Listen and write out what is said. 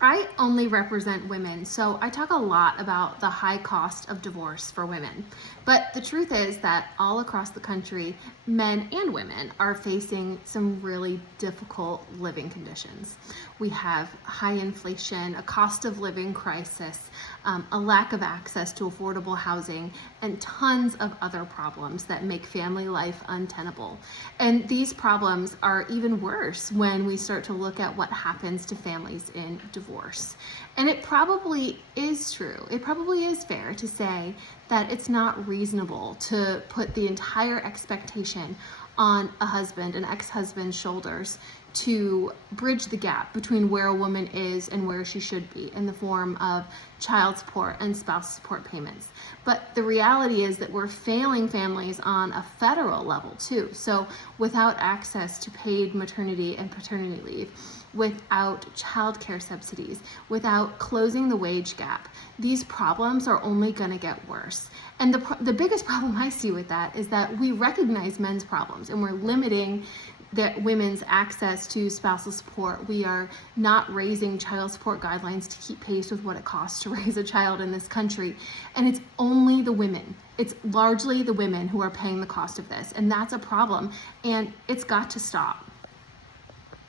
I only represent women, so I talk a lot about the high cost of divorce for women. But the truth is that all across the country, men and women are facing some really difficult living conditions. We have high inflation, a cost of living crisis, a lack of access to affordable housing, and tons of other problems that make family life untenable. And these problems are even worse when we start to look at what happens to families in divorce. And it probably is true. It probably is fair to say that it's not reasonable to put the entire expectation on a husband, an ex-husband's shoulders to bridge the gap between where a woman is and where she should be in the form of child support and spouse support payments. But the reality is that we're failing families on a federal level too. So without access to paid maternity and paternity leave, without childcare subsidies, without closing the wage gap, these problems are only going to get worse. And the biggest problem I see with that is that we recognize men's problems and we're limiting women's access to spousal support. We are not raising child support guidelines to keep pace with what it costs to raise a child in this country. And it's only the women. It's largely the women who are paying the cost of this. And that's a problem. And it's got to stop.